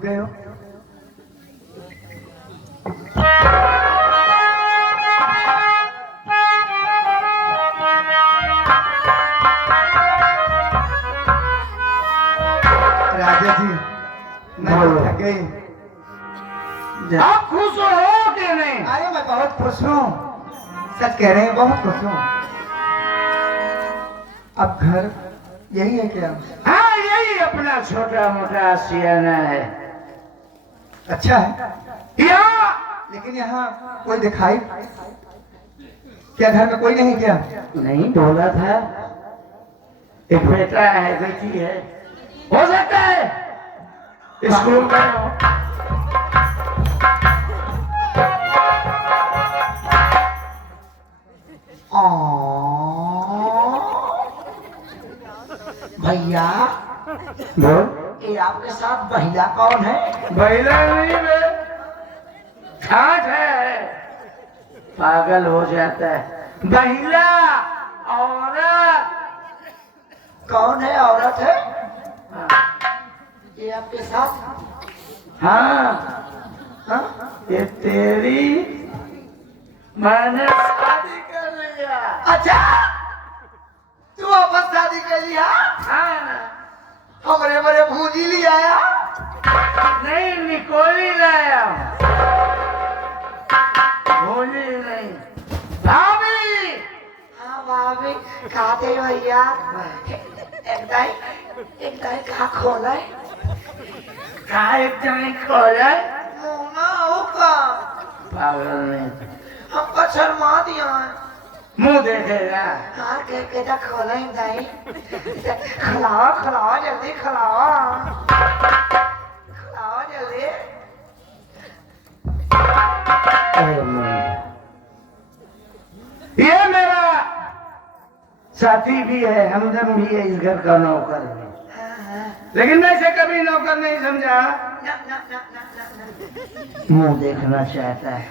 रुक गए हो? राजा जी मैं थक गई। आप खुश हो कि नहीं? अरे मैं बहुत खुश हूँ, सच कह रहे हैं, बहुत खुश हूँ। अब घर यही है क्या? हाँ, यही अपना छोटा मोटा सियाना है। अच्छा है, यहाँ लेकिन यहाँ कोई दिखाई, क्या घर में कोई नहीं क्या? नहीं, बोला था एक बेटा है, बेटी है, हो सकता है स्कूल में हो। भैया बोल। ये आपके साथ महिला कौन है? महिला नहीं बे, ठाठ है, पागल हो जाता है। महिला, औरत। कौन है? औरत है हाँ, ये आपके साथ? हाँ, हाँ? ये तेरी, मैंने शादी कर लिया। अच्छा, तू वापस शादी कर लिया? हाँ, हमरे बड़े भूजी ली आया? नहीं, निकोली लाया, भोली नहीं, भाभी। हाँ भाभी, खाते भैया एक दाई खा खोला है एक जाने खोला, मुना होगा पागल नहीं, हमको शर्मा दिया है। मुंह देखेगा। हाँ के खोला है दाई, खिलाओ खिलाओ जल्दी खिलाओ, खिलाओ जल्दी। ये मेरा साथी भी है, हमदम भी है, इस घर का नौकर है, लेकिन मैं इसे कभी नौकर नहीं समझा। ना ना ना ना ना ना। मुंह देखना चाहता है।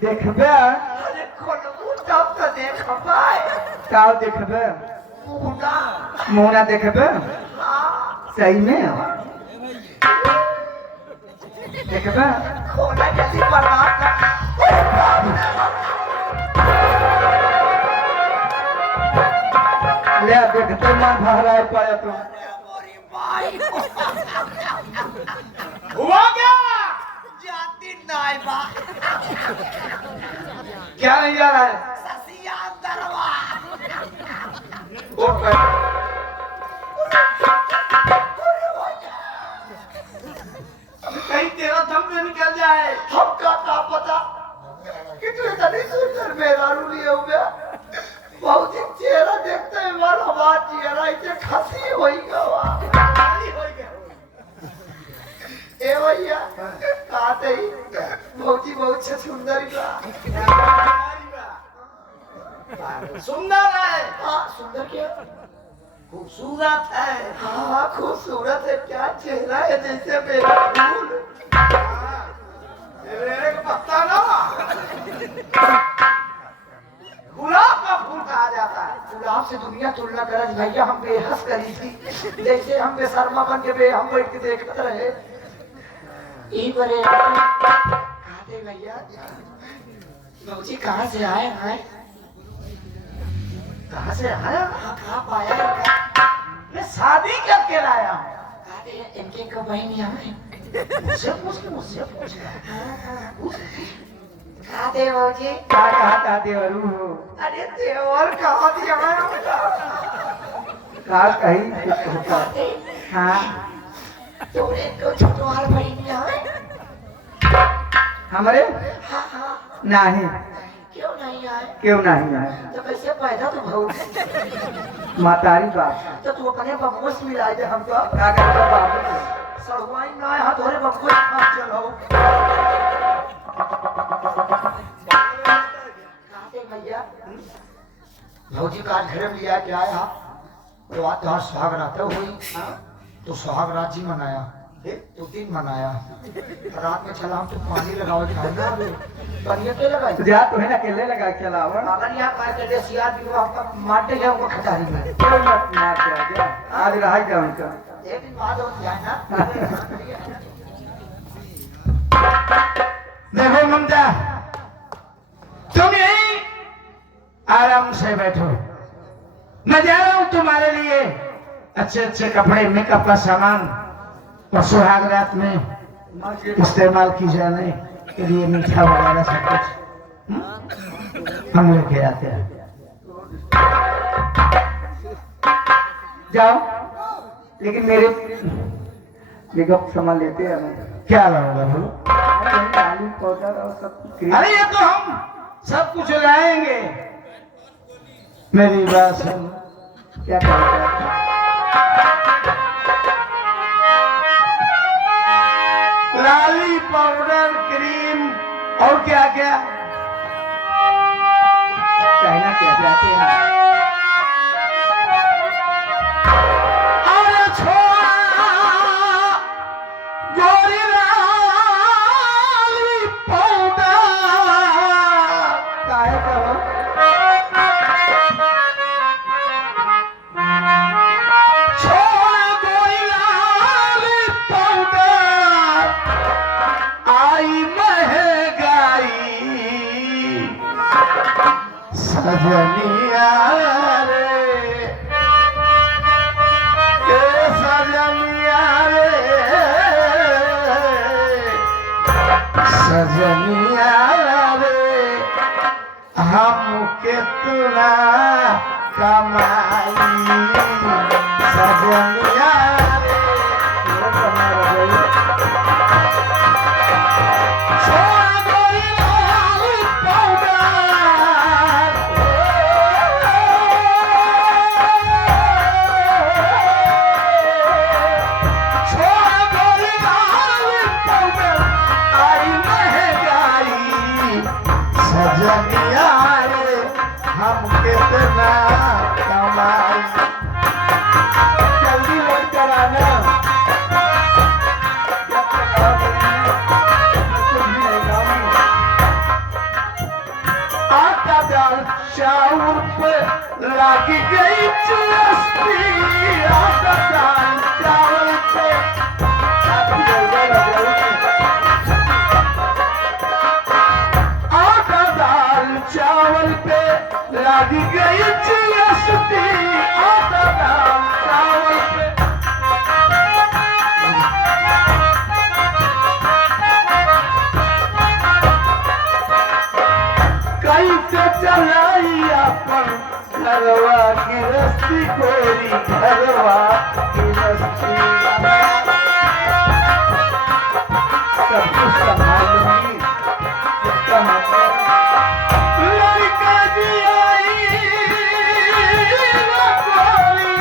देखबे अरे खोलू तब तो देख पाए। का देखबे? मुना मुना देखबे? हाँ सही में देखबे? खोला जल्दी बर्बाद ले देखते मन भराए पड़े तो। हुआ क्या? जाती नाइबा क्या नहीं जा रहा है? ससिया दरवा उठ बैठ। कहीं तेरा दम न निकल जाए। हमका का पता कि तू इतनी सुंदर मेरा रू लिए हुए बहुत ही चेहरा देखते हैं मार हमारा चेहरा इतने खसी होई गवा ए भैया काते ही बहुत ही बहुत से सुंदर बा। सुंदर है, हाँ सुंदर क्या? खूबसूरत है। हाँ खूबसूरत है, क्या चेहरा है जैसे मेरा फूल। तेरे का पत्ता ना, गुलाब का फूल कहा जाता है। गुलाब से दुनिया तुलना करत भैया, हम बेहस करी थी जैसे हम बेशर्मा बन के बे हम बैठ के देखते रहे। ई बरे खाते भैया भौजी कहाँ से आए हैं? कहाँ से आया? कहाँ पाया इनका? मैं शादी करके लाया हूँ। खाते इनके कब बहनी आए? मुझसे पूछ। खाते भौजी क्या कहा देवरू हो? अरे देवर कहाँ दिया है उनका? का कही होता? खाते हाँ तुमने इनको छोटवार बहनी आए? हमारे हाँ हाँ नहीं, क्यों नहीं आए? क्यों नहीं है? तो कैसे पैदा तो भौजी मातारी बात तो तू अपने बबुआ से मिला दे हमको। का करता बाप। सड़वाई ना है तोरे बबुआ हाथ चलो। कहते भैया भौजी का आज घर में लिया क्या आया तो आज तो सुहाग रात हुई तो सुहाग रात जी मनाया। दो दिन मनाया रात में चला हम तो पानी लगाओ खाना बढ़िया के लगाई तो जा तो है ना केले लगा के चलावा अगर यहाँ काय के दे सियार भी आपका मारते जाओगे खटारी में कोई मत मार जा आज रहा जा उनका एक दिन बाद हो जाए ना देखो ममता, तुम यहीं आराम से बैठो। मैं जा रहा हूं तुम्हारे लिए अच्छे अच्छे कपड़े, मेकअप का सामान और सुहाग रात में इस्तेमाल की जाने के लिए मीठा वगैरह सब कुछ हम लेके आते हैं। जाओ, लेकिन मेरे मेकअप सामान लेते हैं हम। क्या लाऊंगा बोलो? आलू पाउडर और सब। अरे ये तो हम सब कुछ लाएंगे। मेरी बात सुन। क्या कहते हैं? लाली, पाउडर, क्रीम और क्या क्या कहना क्या चाहते हैं? और छोड़ा गोरी लाली पाउडर काहे कहो? छोड़ा गोरी लाली पाउडर आई महंगाई सजनिया रे ए सजनिया रे सजनिया रे हम कितना कमाई सजनिया रे छोड़ गोरी लाली पाउडर छोड़ गोरी लाली पाउडर आई महंगाई सजनिया रे हम कितना कमाई जल्दी लोड कराना। जब तक आओ कुछ भी नहीं लाऊंगी। आटा दाल चाउर पे लागी गई चुस्ती आटा दाल चावल पे आटा दाल चावल पे लागी गई चुस्ती आटा दाल चावल पे कैसे चलाई अपन घरवा की रस्ती गोरी घरवा की रस्ती सब कुछ संभाल लूंगी। इसका मतलब लड़का जी आई गोरी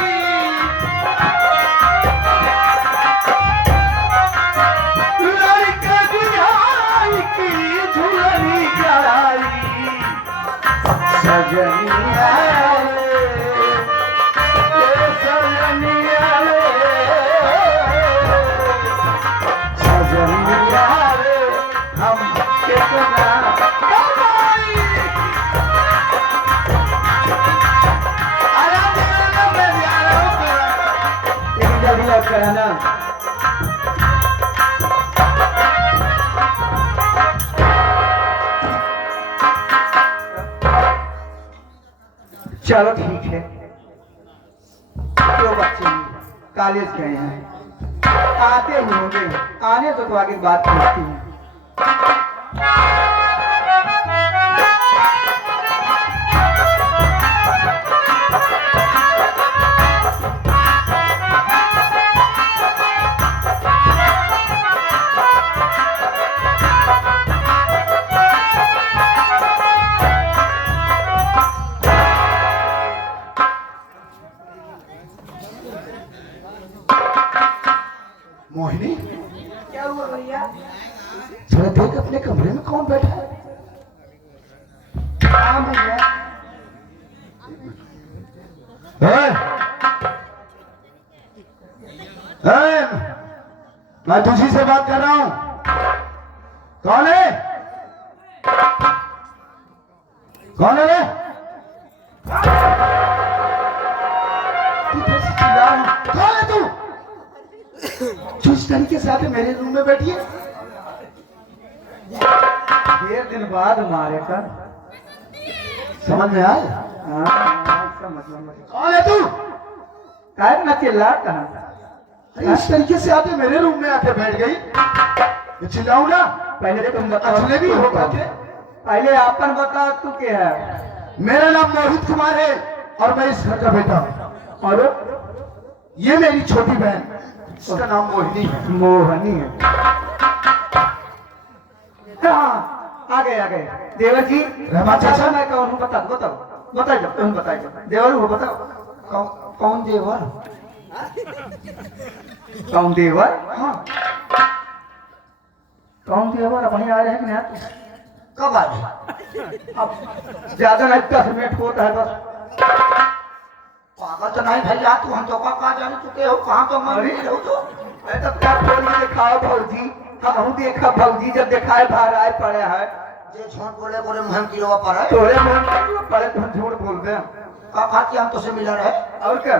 लड़का जी आई की झुलनी गलाई सजनिया रे ए सजनिया रे सजनिया रे हम कितना कमाई आराम से रहना, मैं जा रहा हूँ। लेकिन जल्दी लोड कराना। चलो ठीक है। दो बच्चे कॉलेज गए हैं, आते ही होंगे। आने तो आगे बात करती हैं। क्या हुआ भैया मैं तुझी से बात कर रहा हूं। कौन है? कौन है रे? कौन है तू? जो इस तरीके से आके मेरे रूम में बैठी है? ढेर दिन बाद मारे का समझ में आया? कौन है तू? काय ना चिल्ला कहा अरे इस तरीके से आके मेरे रूम में आके बैठ गई। मैं चिल्लाऊं ना? पहले तुम बताओ अजनबी भी होगा के? पहले आपन बताओ तू क्या है। मेरा नाम मोहित कुमार है और मैं इस घर का बेटा हूं। और ये मेरी छोटी बहन, इसका नाम मोहिनी है। मोहनी है। हाँ, आ गए देवर जी। रहमान चाचा। मैं कौन हूँ? बताओ तुम बताइए। देवर हो बताओ। कौन देवर? कौन देवर? हाँ, कौन देवर? अब वहीं आ रहे हैं कि नहीं? कब आ रहे? अब ज्यादा नहीं, 10 मिनट होता है बस। पागल तो नहीं भैया, तू हम तो कहाँ जाने चुके हो, कहाँ तो मर रही हो तो। मैं तो क्या फोन में दिखाओ भौजी, हम देखा भौजी जब दिखाए बाहर आए पड़े है। जे झूठ बोले बोले मुहम की रोवा पर है। तोरे मुंह में पड़े तुम झूठ बोलते हैं। का खाती हम तो से मिला रहे। और क्या?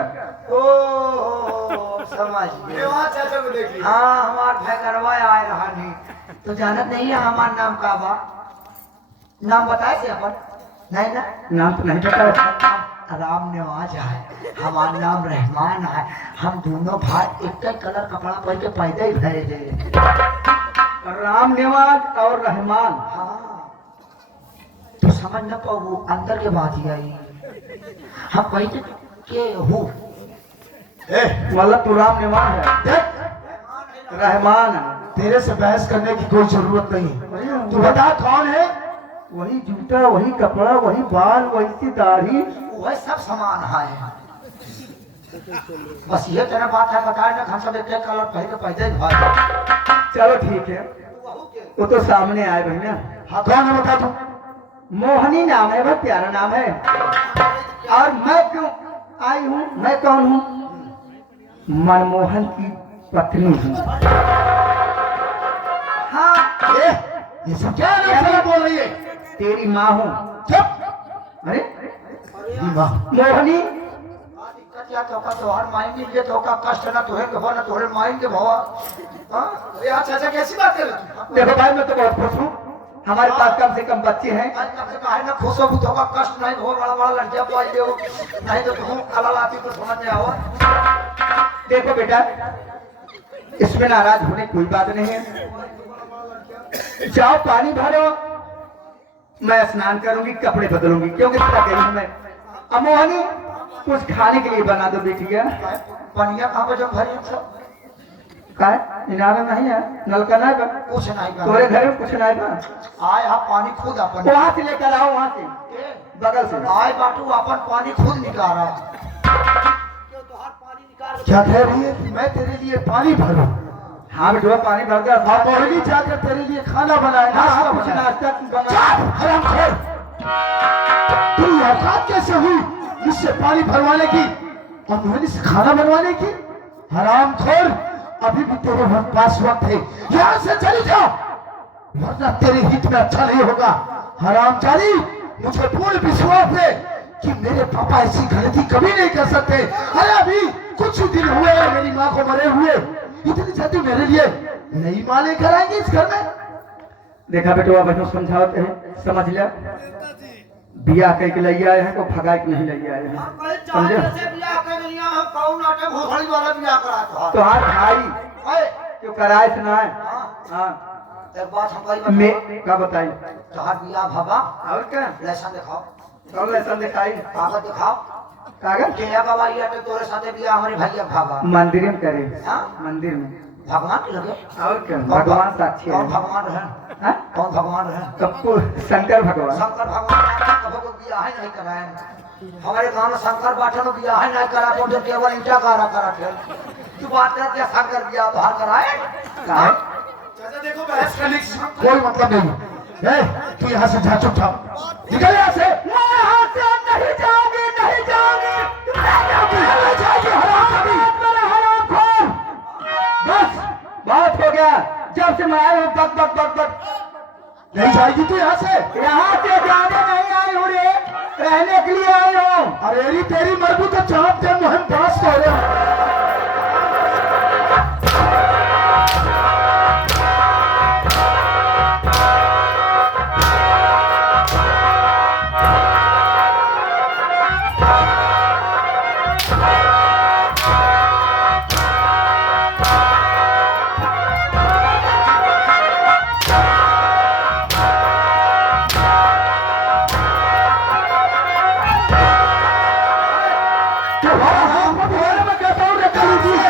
ओ समझ गए। चाचा को देखिए। हाँ, हमार भाई करवाए आए रहा नहीं तो जानत नहीं है हमार नाम का बा। नाम बताए थे अपन? नहीं ना, नाम तो नहीं पता। राम नवाज है, हमारा नाम रहमान है। हम दोनों भाई एक ही कलर कपड़ा पहन के पैदा ही भरे थे। राम नवाज और रहमान। हाँ, तो समझ न पाओ अंदर के बात ही आई। हम कहते के हूँ मतलब तू राम नवाज है, देख, रहमान है। तेरे से बहस करने की कोई जरूरत नहीं। तू बता कौन है? वही जूता, वही कपड़ा, वही बाल, वही सी दाढ़ी। वह सब समान है। बस ये तेरा बात है, बताए ना हम सब एक एक कलर पहन के पैदा ही भरे। चलो ठीक है, वो तो सामने आए भैया। हाँ, कौन है बता तू? मोहनी नाम है, बहुत प्यारा नाम है। और मैं क्यों आई हूँ? मैं कौन हूँ? मनमोहन की पत्नी हूँ। हाँ, ये सब क्या नौसेना बोल रही है? तेरी माँ हूँ। चुप। अरे तेरी माँ। मोहनी, दिक्कत या तो का तोहर माइंड के तो का कष्ट ना तोहे के हो ना तोहरे माइंड के भवा। हां, अरे यार चाचा कैसी बात कर रहे हो? देखो भाई मैं तो बहुत खुश हूँ। हमारे पास कम से कम बच्चे हैं। आज तक से काहे ना खुश हो तो का कष्ट नहीं हो, बड़ा बड़ा लड़कियां पाई दे नहीं तो तुम कला लाती तो समझ में आवा। देखो बेटा, इसमें नाराज होने की कोई बात नहीं है। जाओ पानी भरो, मैं स्नान करूंगी, कपड़े बदलूंगी, क्योंकि थक गई हूं मैं। अब मोहनी कुछ खाने के लिए बना दो बेटिया। पनिया कहां पे जब भरी सब का इनारा नहीं है, नलका नहीं बा, कुछ नहीं कर तोरे घर में कुछ नहीं बा। आए हा पानी खुद अपन वहां से लेकर आओ, वहां से बगल से। आए बाटू अपन पानी खुद निकाल रहा। क्या कह रही है कि मैं तेरे लिए पानी भरूं? हाँ बेटुआ पानी भर दे। हाँ, मोहिनी जाकर तेरे लिए खाना बनाए, नाश्ता कुछ बनाए। नाश्ता बना। चुप, हरामखोर। तेरी औकात कैसे हुई मुझसे पानी भरवाने की और मोहिनी से खाना बनवाने की? हरामखोर, अभी भी तेरे पास वक्त है, यहाँ से चली जाओ वरना तेरे हित में अच्छा नहीं होगा। हरामजादी, मुझे पूर्ण विश्वास है कि मेरे पापा ऐसी गलती कभी नहीं कर सकते। अरे अभी कुछ ही दिन हुए हैं मेरी माँ को मरे हुए, इतनी जल्दी मेरे लिए नई माँ लेकर आएंगे इस घर में? देखा बेटुआ, बहनों समझाओ समझ लिया। बिया कह के ले आए हैं को भगा के नहीं ले आए हैं, समझे? तो हाँ भाई जो कराए सुनाए। हाँ एक बात हम मैं क्या बताई? तोहार बिया भवा और क्या लैसन दिखाओ, कौन लेसन दिखाई? कागज दिखाओ। कागज के गवाही है तोरे साथे बिया हमारे भैया भवा। मंदिर में करे, हाँ? मंदिर में। भगवान के लगे और क्या भगवान साक्षी कौन है। भगवान है? हाँ? कौन भगवान है? सबको शंकर भगवान। शंकर भगवान कभी को बिया है नहीं कराए। हमारे गांव में शंकर बाठन बिया है नहीं करा तो केवल ईटा करा थे। तू बात करते शंकर बिया बाहर कराए? काहे? चाचा देखो, बहस करने की कोई मतलब नहीं है। तू यहाँ से जा, चुपचाप निकल यहाँ से। मैं यहाँ से नहीं जाऊंगी, नहीं जाऊंगी। नहीं जाएगी, हरामजादी। मेरा हरामखोर। बस बात हो दी तू यहाँ से जाने नहीं आई हूँ रे, रहने के लिए आई हूँ। अरे री तेरी मरबू तो चाँद के मुहिम पास हो रहे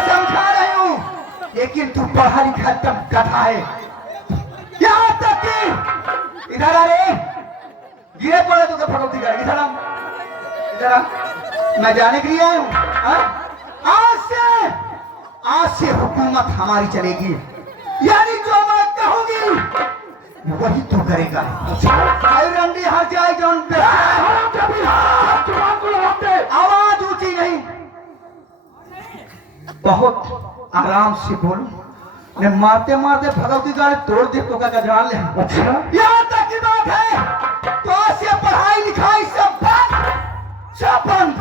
समझा रही हूँ, लेकिन तू पढ़ा लिखा तब कथा है। यहाँ तक कि इधर आ रे, गिरे पड़े तो फटोती कर, इधर आ, इधर आ। मैं जाने के लिए आया हूँ। आज से हुकूमत हमारी चलेगी, यानी जो मैं कहूँगी वही तू करेगा। रंडी हर जाए जौन पे आवाज ऊंची नहीं, बहुत आराम से बोलो। मैं मारते मारते भगवती गाड़ी तोड़ दे तो का गजरान ले। अच्छा यहाँ तक की बात है तो आज से पढ़ाई लिखाई सब बंद।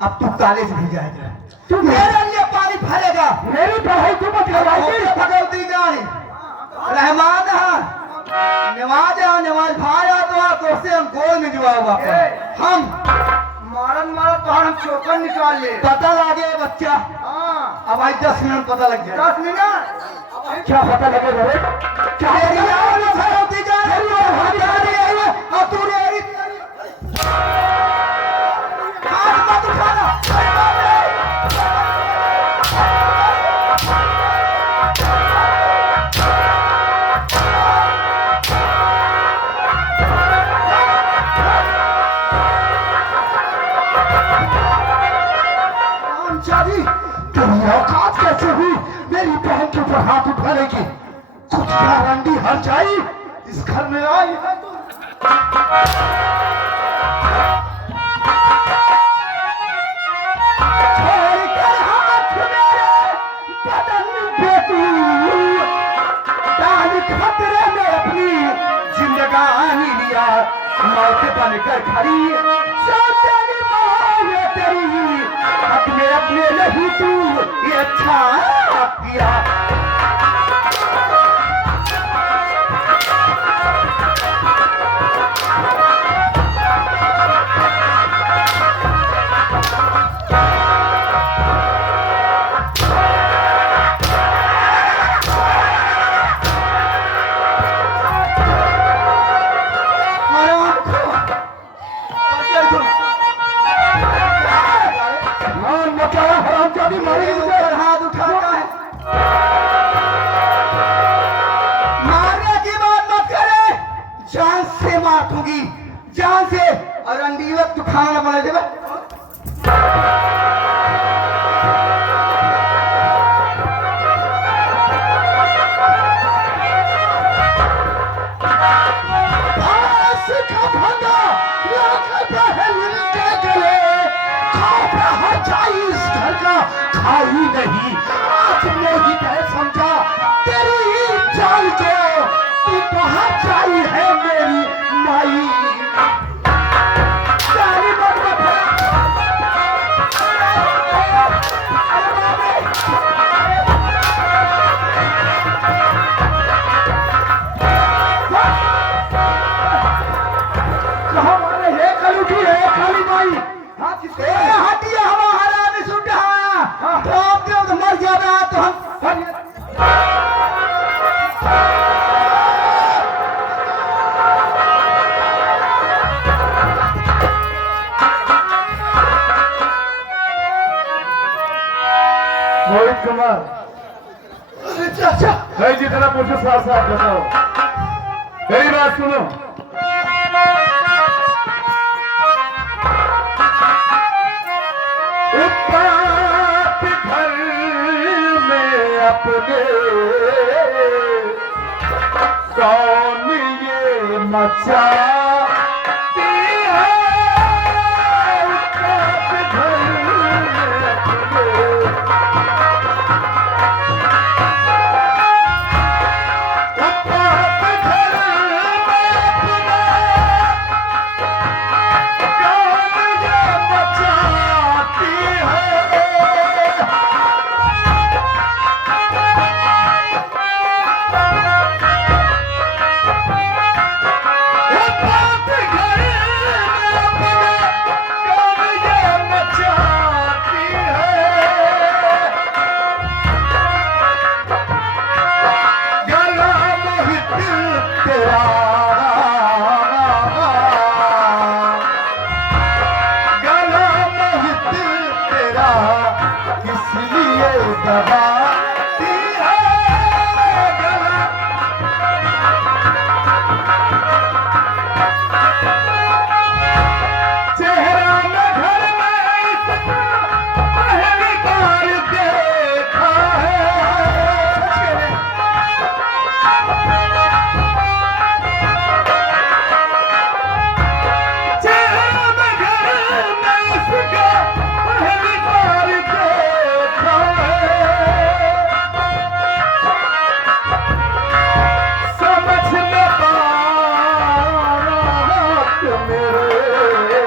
अब तू कॉलेज भी जाएगा, तू मेरे लिए पानी भरेगा। मेरी पढ़ाई तू मत करवाएगी। भगवती गाड़ी रहमान नमाज नमाज भाया तो उससे हम गोल में जुआ हम मारन मारा तो हम चोकर निकाल ले। पता लगे बच्चा। हाँ अब आज 10 मिनट पता लग जाए। 10 मिनट क्या पता लगेगा रे? क्या तेरी आवाज़ भगवती गाड़ी और तू रे हाथ मत उठाना। तेरी औकात कैसे हुई मेरी बहन के ऊपर हाथ उठाने की? कुछ रंडी हर जाई इस घर में आई है तू। छोड़कर हाथ मेरे बदन पे तू, डाल खतरे में अपनी जिंदगानी लिया, मौत बनकर खड़ी सो तेरी मौत तेरी, अपने नहीं तू ये अच्छा किया। हाथ उठाता है, मारने की बात मत करे, जान से मार दूंगी, जान से। और अंडी वक्त खाना ना बना देगा। खाई नहीं आज नहीं मैं समझा तेरी जान को, तू कहाँ जाई है मेरी माई? तेरी कहाँ मारे है कल उठी है खाली माई हटिया हमारा ने सुटा तो आप मर जाना तो हम मोहित कुमार भाई जितना पूछो साथ साथ बताओ। मेरी बात सुनो, घर में अपने कौन ये मचाती है? घर में अपने दबाती है गला। चेहरा में घर में इसका पहली बार देखा है। चेहरा में घर में इसका पहली बार देखा है। समझ में बात मेरे,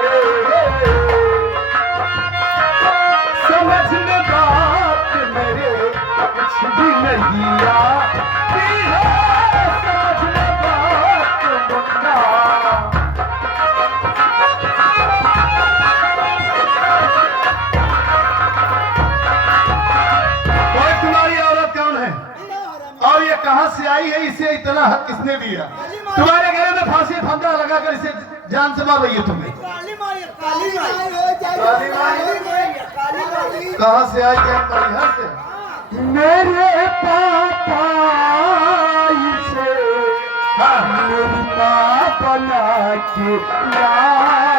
समझ में बात मेरे कुछ भी नहीं आती है। समझ में बात मुन्ना। कोई तुम्हारी औरत कौन है और ये कहां से आई है? इसे इतना हक किसने दिया? तुम्हारे गले में फांसी फंदा लगाकर इसे जान से मार रही है तुम्हें। कहां से आई जान पर? यहाँ से मेरे पापा इसे मेरी मां बना के ला